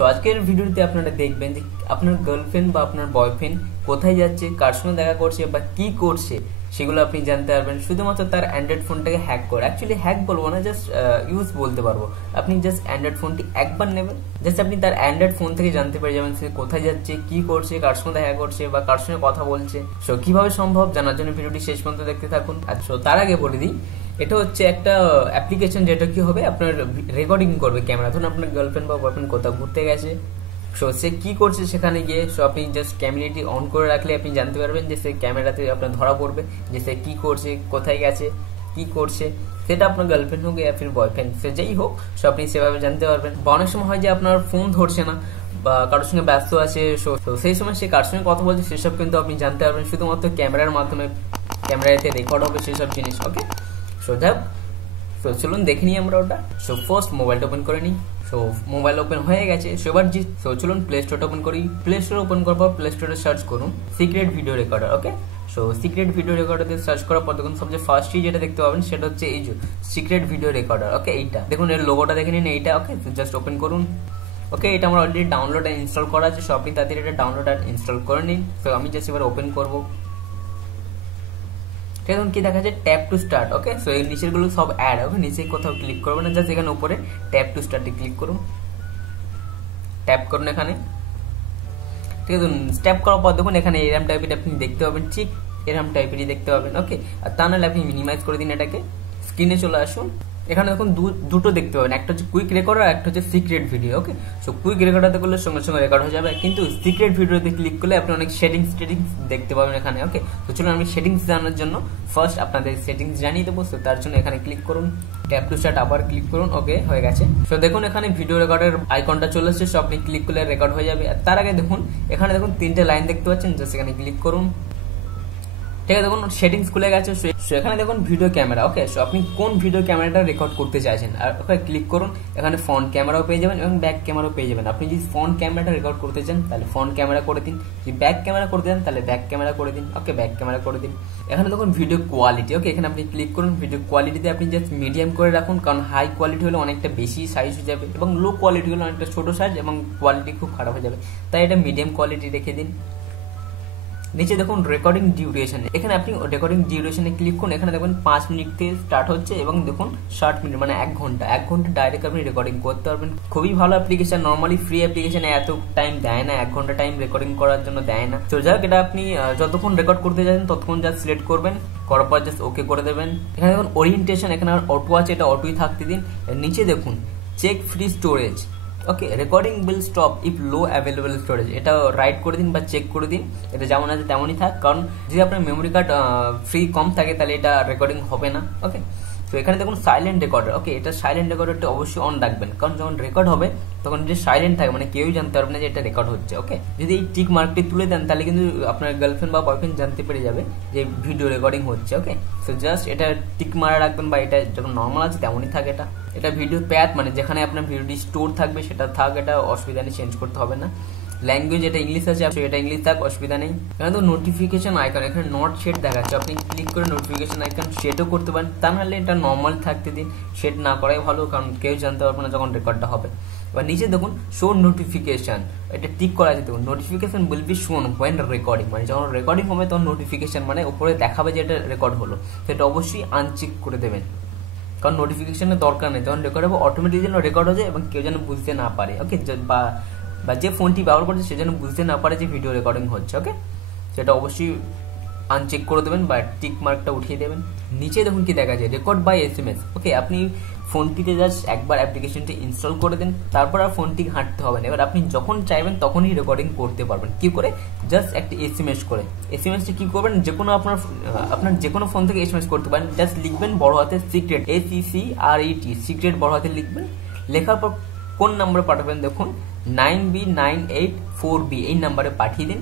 তো আজকের ভিডিওতে আপনারা দেখবেন যে আপনার গার্লফ্রেন্ড বা আপনার বয়ফ্রেন্ড কোথায় যাচ্ছে, কার সঙ্গে দেখা করছে বা কি করছে সেগুলো আপনি জানতে পারবেন শুধুমাত্র তার অ্যান্ড্রয়েড ফোনটাকে হ্যাক করে। অ্যাকচুয়ালি হ্যাক বলবো না, জাস্ট ইউজ বলতে পারবো। আপনি জাস্ট অ্যান্ড্রয়েড ফোনটি একবার নেবেন, জাস্ট আপনি তার অ্যান্ড্রয়েড ফোন থেকে জানতে পেরে যাবেন সে কোথায় যাচ্ছে, কি করছে, কার সঙ্গে দেখা করছে বা কার সঙ্গে কথা বলছে। সো কিভাবে সম্ভব জানার জন্য ভিডিওটি শেষ পর্যন্ত দেখতে থাকুন। আচ্ছা, তার আগে বলে দিই, এটা হচ্ছে একটা অ্যাপ্লিকেশন যেটা কি হবে আপনার রেকর্ডিং করবে ক্যামেরা। ধরুন আপনার গার্লফ্রেন্ড বা বয়ফ্রেন্ড কোথাও ঘুরতে গেছে, সো সে কি করছে সেখানে গিয়ে সো আপনি জাস্ট ক্যামেরাটি অন করে রাখলে আপনি জানতে পারবেন যে সে ক্যামেরাতে আপনার ধরা পড়বে যে সে কি করছে, কোথায় গেছে, কি করছে। সেটা আপনার গার্লফ্রেন্ড হোক या फिर বয়ফ্রেন্ড, সে যেই হোক, সো আপনি সেভাবে জানতে পারবেন। বা অনেক সময় হয় যে আপনার ফোন ধরছে না বা কারোর সঙ্গে ব্যস্ত আছে, তো সেই সময় সে কার সঙ্গে কথা বলছে সেসব কিন্তু আপনি জানতে পারবেন শুধুমাত্র ক্যামেরার মাধ্যমে। ক্যামেরাতে রেকর্ড হবে সেসব জিনিস। ওকে, সো যাক, সো চলুন দেখে নিই আমরা ওটা। সো ফার্স্ট মোবাইলটা ওপেন করে নিই। সো মোবাইল ওপেন হয়ে গেছে। সো এবার সো চলুন প্লে স্টোরটা ওপেন করি। প্লে স্টোর ওপেন করার পর প্লে স্টোরে সার্চ করুন সিক্রেট ভিডিও রেকর্ডার। ওকে, সো সিক্রেট ভিডিও রেকর্ডার দিয়ে সার্চ করার পর দেখুন সবচেয়ে ফার্স্টই যেটা দেখতে পাবেন সেটা হচ্ছে এই যে সিক্রেট ভিডিও রেকর্ডার। ওকে, এইটা দেখুন, এর লোগোটা দেখে নিন, এইটা। ওকে, জাস্ট ওপেন করুন। ওকে, এটা আমার অলরেডি ডাউনলোড আর ইনস্টল করা আছে, সো আপনি তাড়াতাড়ি এটা ডাউনলোড আর ইনস্টল করে নিন। তো আমি জাস্ট এবার ওপেন করবো। এখন কি দেখা যায়, tap to start. Okay, so এই নিচের গুলো সব অ্যাড। ওকে, নিচে কোথাও ক্লিক করবেন না, জাস্ট এখানে উপরে ট্যাপ টু স্টার্টে ক্লিক করুন। ট্যাপ করুন এখানে, ঠিক আছে। ট্যাপ করার পর দেখুন এখানে এরম টাইপের আপনি দেখতে পাবেন, ঠিক এরম টাইপেরই দেখতে পাবেন। ওকে, আর তা নাহলে আপনি মিনিমাইজ করে দিন এটাকে। স্ক্রিনে চলে আসুন। এখানে দেখুন দুটো দেখতে পাবেন, একটা হচ্ছে কুইক রেকর্ডার আর একটা হচ্ছে সিক্রেট ভিডিও। ওকে, সো কুইক রেকর্ডারতে করলে সঙ্গে সঙ্গে রেকর্ড হয়ে যাবে, কিন্তু সিক্রেট ভিডিওতে ক্লিক করলে আপনি অনেক সেটিংস দেখতে পাবেন এখানে। ওকে, তো চলুন আমি সেটিংস জানার জন্য ফার্স্ট আপনাদের সেটিংস জানিয়ে দেবো। তো তার জন্য এখানে ক্লিক করুন, ট্যাপ টু স্টার্ট আবার ক্লিক করুন। ওকে, হয়ে গেছে। তো দেখুন এখানে ভিডিও রেকর্ডের আইকনটা চলে এসেছে, সো আপনি ক্লিক করলে রেকর্ড হয়ে যাবে। তার আগে দেখুন এখানে দেখুন তিনটে লাইন দেখতে পাচ্ছেন, জাস্ট এখানে ক্লিক করুন। ঠিক আছে, দেখুন সেটিংস খুলে গেছে। সো এখানে দেখুন ভিডিও ক্যামেরা। ওকে, সো আপনি কোন ভিডিও ক্যামেরাটা রেকর্ড করতে চাইছেন আর ওকে ক্লিক করুন। এখানে ফ্রন্ট ক্যামেরাও পেয়ে যাবেন এবং ব্যাক ক্যামেরাও পেয়ে যাবেন। আপনি যদি ফ্রন্ট ক্যামেরাটা রেকর্ড করতে চান তাহলে ফ্রন্ট ক্যামেরা করে দিন, যদি ব্যাক ক্যামেরা করতে চান তাহলে ব্যাক ক্যামেরা করে দিন। ওকে, ব্যাক ক্যামেরা করে দিন। এখানে দেখুন ভিডিও কোয়ালিটি। ওকে, এখানে আপনি ক্লিক করুন। ভিডিও কোয়ালিটিতে আপনি জাস্ট মিডিয়াম করে রাখুন, কারণ হাই কোয়ালিটি হলে অনেকটা বেশি সাইজ হয়ে যাবে এবং লো কোয়ালিটি হলে অনেকটা ছোট সাইজ এবং কোয়ালিটি খুব খারাপ হয়ে যাবে, তাই এটা মিডিয়াম কোয়ালিটি রেখে দিন। নিচে দেখুন রেকর্ডিং ডিউরেশন, এখানে আপনি রেকর্ডিং ডিউরেশনে ক্লিক করুন। এখানে দেখুন 5 মিনিট থেকে স্টার্ট হচ্ছে এবং দেখুন 60 মিনিট মানে 1 ঘন্টা। 1 ঘন্টা ডাইরেক্ট আপনি রেকর্ডিং করতে পারবেন। খুবই ভালো অ্যাপ্লিকেশন। নর্মালি ফ্রি অ্যাপ্লিকেশনে এত টাইম দেয় না, 1 ঘন্টা টাইম রেকর্ডিং করার জন্য দেয় না। তো যাক, এটা আপনি যতক্ষণ রেকর্ড করতে যাচ্ছেন ততক্ষণ জাস্ট সিলেক্ট করবেন, করার পর জাস্ট ওকে করে দেবেন। এখানে দেখুন ওরিয়েন্টেশন, এখানে অটো আছে, এটা অটোই থাকতে দিন। নিচে দেখুন check free storage. Okay, recording will stop if low available storage, এটা রাইট করে দিন বা চেক করে দিন। এটা যেমন আছে তেমনই থাক, কারণ যদি আপনার মেমোরি কার্ড ফ্রি কম থাকে তাহলে এটা রেকর্ডিং হবে না। ওকে, তো এখানে দেখুন সাইলেন্ট রেকর্ডার। ওকে, এটা সাইলেন্ট রেকর্ডারটা অবশ্যই অন রাখবেন, কারণ যখন রেকর্ড হবে তখন যে সাইলেন্ট থাকে মানে কেউই জানতে পারবে না যে এটা রেকর্ড হচ্ছে। ওকে, যদি এই টিক মার্কটি তুলে দেন তাহলে কিন্তু আপনার গার্লফ্রেন্ড বা বয়ফ্রেন্ড জানতে পেরে যাবে যে ভিডিও রেকর্ডিং হচ্ছে। ওকে, সো জাস্ট এটা টিক মারা রাখবেন, বা এটা যখন নর্মাল আছে তেমনই থাকে। এটা ভিডিও প্যাথ মানে যেখানে আপনার ভিডিওটি স্টোর থাকবে সেটা থাক, এটা অসুবিধা নেই, চেঞ্জ করতে হবে না। ল্যাঙ্গুয়েজ এটা ইংলিশ আছে, এটা ইংলিশ থাক, অসুবিধা নেই। এখানে তো নোটিফিকেশন আইকন, এখানে নট সেট দেখাচ্ছে, আপনি ক্লিক করে নোটিফিকেশন আইকন সেটও করতে পারেন। তা নাহলে এটা নর্মাল থাকতে দিন, সেট না করাই ভালো, কারণ কেউ জানতে পারবে না যখন রেকর্ডটা হবে। এবার নিচে দেখুন শো নোটিফিকেশন, এটা টিক করা আছে। দেখুন নোটিফিকেশন উইল বি শোন হোয়েন রেকর্ডিং, মানে যখন রেকর্ডিং হবে তখন নোটিফিকেশন মানে উপরে দেখাবে যে এটা রেকর্ড হলো, সেটা অবশ্যই আনচেক করে দেবেন, কারণ নোটিফিকেশনের দরকার নেই। যখন রেকর্ড হবে অটোমেটিক যেন রেকর্ড হয়ে যায় এবং কেউ যেন বুঝতে না পারে। ওকে, বা যে ফোনটি ব্যবহার করছে সে যেন বুঝতে না পারে যে ভিডিও রেকর্ডিং হচ্ছে। ওকে, সেটা অবশ্যই আনচেক করে দেবেন বা টিক মার্কটা উঠিয়ে দেবেন। নিচে দেখুন কি দেখা যায়, রেকর্ড বাই SMS। ওকে, আপনি ফোনটিতে জাস্ট একবার অ্যাপ্লিকেশনটি ইনস্টল করে দেন, তারপর আর ফোনটি ঘাঁটতে হবে না। এবার আপনি যখন চাইবেন তখনই রেকর্ডিং করতে পারবেন। কি করে? জাস্ট একটা SMS করে। এসএমএসটি কি করবেন, যে কোনো আপনার যে কোনো ফোন থেকে SMS করতে পারেন। জাস্ট লিখবেন বড় হাতে সিক্রেট, SECRET, সিক্রেট বড় হাতে লিখবেন। লেখার পর কোন নাম্বারে পাঠাবেন দেখুন 9B984B, এই নাম্বারে পাঠিয়ে দিন,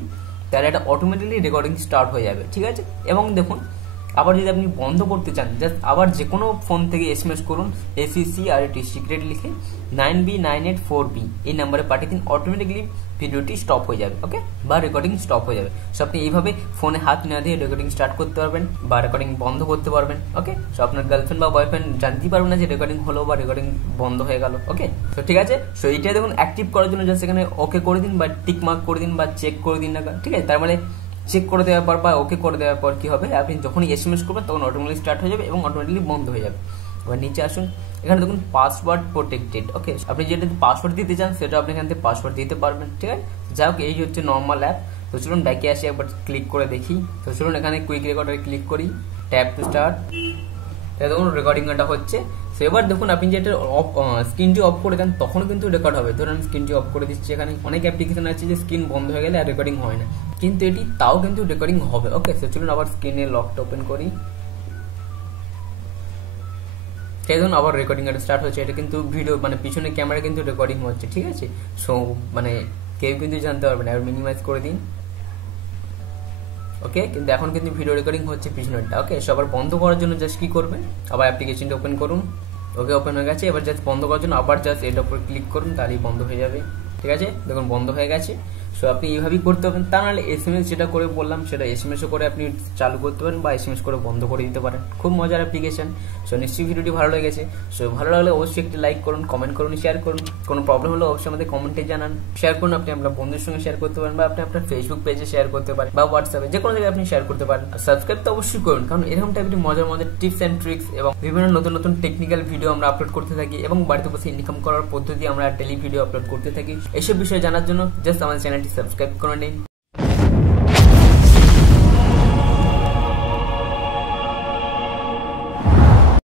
তাহলে এটা অটোমেটিকলি রেকর্ডিং স্টার্ট হয়ে যাবে। ঠিক আছে, এবং দেখুন আবার যদি আপনি বন্ধ করতে চান জাস্ট আবার যে কোনো ফোন থেকে এসএমএস করুন SECRET সিক্রেট লিখে 9B984B এই নাম্বারে পাঠিয়ে দিন, অটোমেটিকলি ভিডিওটি স্টপ হয়ে যাবে, ওকে, বা রেকর্ডিং স্টপ হয়ে যাবে। সো আপনি এইভাবে ফোনে হাত না দিয়ে রেকর্ডিং স্টার্ট করতে পারবেন বা রেকর্ডিং বন্ধ করতে পারবেন, ওকে। সো আপনার গার্লফ্রেন্ড বা বয়ফ্রেন্ড জানতেই পারবেন না যে রেকর্ডিং হলো বা রেকর্ডিং বন্ধ হয়ে গেল, ওকে। তো ঠিক আছে, সো এইটা দেখুন অ্যাক্টিভ করার জন্য জাস্ট এখানে ওকে করে দিন বা টিক মার্ক করে দিন বা চেক করে দিন না, ঠিক আছে। তার মানে চেক করে দেওয়ার পর বা ওকে করে দেওয়ার পর কি হবে, আপনি যখনই এসএমএস করবেন তখন অটোমেটিকলি স্টার্ট হয়ে যাবে এবং অটোমেটিকলি বন্ধ হয়ে যাবে। এবার নিচে আসুন, এখানে দেখুন পাসওয়ার্ড প্রোটেক্টেড, ওকে। আপনি যেটা পাসওয়ার্ড দিতে চান সেটা আপনি এখান থেকে পাসওয়ার্ড দিতে পারবেন, ঠিক আছে। যাই হোক, এই হচ্ছে নর্মাল অ্যাপ। তো চলুন ব্যাকে আসি, একবার ক্লিক করে দেখি। তো চলুন এখানে কুইক রেকর্ডারে ক্লিক করি, ট্যাপ টু স্টার্ট। এটা দেখুন রেকর্ডিংটা হচ্ছে। সো এবার দেখুন আপনি যেটা স্ক্রিনটি অফ করে দেন তখন কিন্তু রেকর্ড হবে। ধরুন আমি স্ক্রিনটি অফ করে দিচ্ছি, এখানে অনেক অ্যাপ্লিকেশন আছে যে স্ক্রিন বন্ধ হয়ে গেলে আর রেকর্ডিং হয় না, কিন্তু এটি তাও কিন্তু রেকর্ডিং হবে, ওকে। সো চলুন আবার স্ক্রিনে লকটা ওপেন করি। দেখুন আবার রেকর্ডিংটা স্টার্ট হচ্ছে। এটা কিন্তু ভিডিও মানে পিছনে ক্যামেরা কিন্তু রেকর্ডিং হচ্ছে, ঠিক আছে। সো মানে কেউ কিন্তু জানতে পারবে না। আর মিনিমাইজ করে দিন, ওকে। কিন্তু এখন কিন্তু ভিডিও রেকর্ডিং হচ্ছে পিছনেরটা, ওকে। সবার বন্ধ করার জন্য জাস্ট কি করবেন, আবার অ্যাপ্লিকেশনটা ওপেন করুন, ওকে, ওপেন হয়ে গেছে। এবার জাস্ট বন্ধ করার জন্য আবার জাস্ট এটার উপর ক্লিক করুন, তাহলেই বন্ধ হয়ে যাবে, ঠিক আছে। দেখুন বন্ধ হয়ে গেছে। সো আপনি এইভাবেই করতে পারেন। তা নাহলে এসএমএস যেটা করে বললাম সেটা এসএমএসও করে আপনি চালু করতে পারেন বা এসএমএস করে বন্ধ করে দিতে পারেন। খুব মজার অ্যাপ্লিকেশন। সো নিশ্চয়ই ভিডিওটি ভালো লেগেছে। সো ভালো লাগলে অবশ্যই একটি লাইক করুন, কমেন্ট করুন, শেয়ার করুন। কোনো প্রবলেম হলে অবশ্যই আমাদের কমেন্টে জানান, শেয়ার করুন। আপনি আপনার বন্ধুদের সঙ্গে শেয়ার করতে পারেন বা আপনি আপনার ফেসবুক পেজে শেয়ার করতে পারেন বা হোয়াটসঅ্যাপে, যে কোনো জায়গায় আপনি শেয়ার করতে পারেন। আর সাবস্ক্রাইব তো অবশ্যই করুন, কারণ এরকম টাইপের মজার মজার টিপস অ্যান্ড ট্রিক্স এবং বিভিন্ন নতুন নতুন টেকনিক্যাল ভিডিও আমরা আপলোড করতে থাকি এবং বাড়িতে বসে ইনকাম করার পদ্ধতি আমরা ডেইলি ভিডিও আপলোড করতে থাকি। এইসব বিষয়ে জানার জন্য জাস্ট আমাদের চ্যানেলটি সাবস্ক্রাইব করে নিন।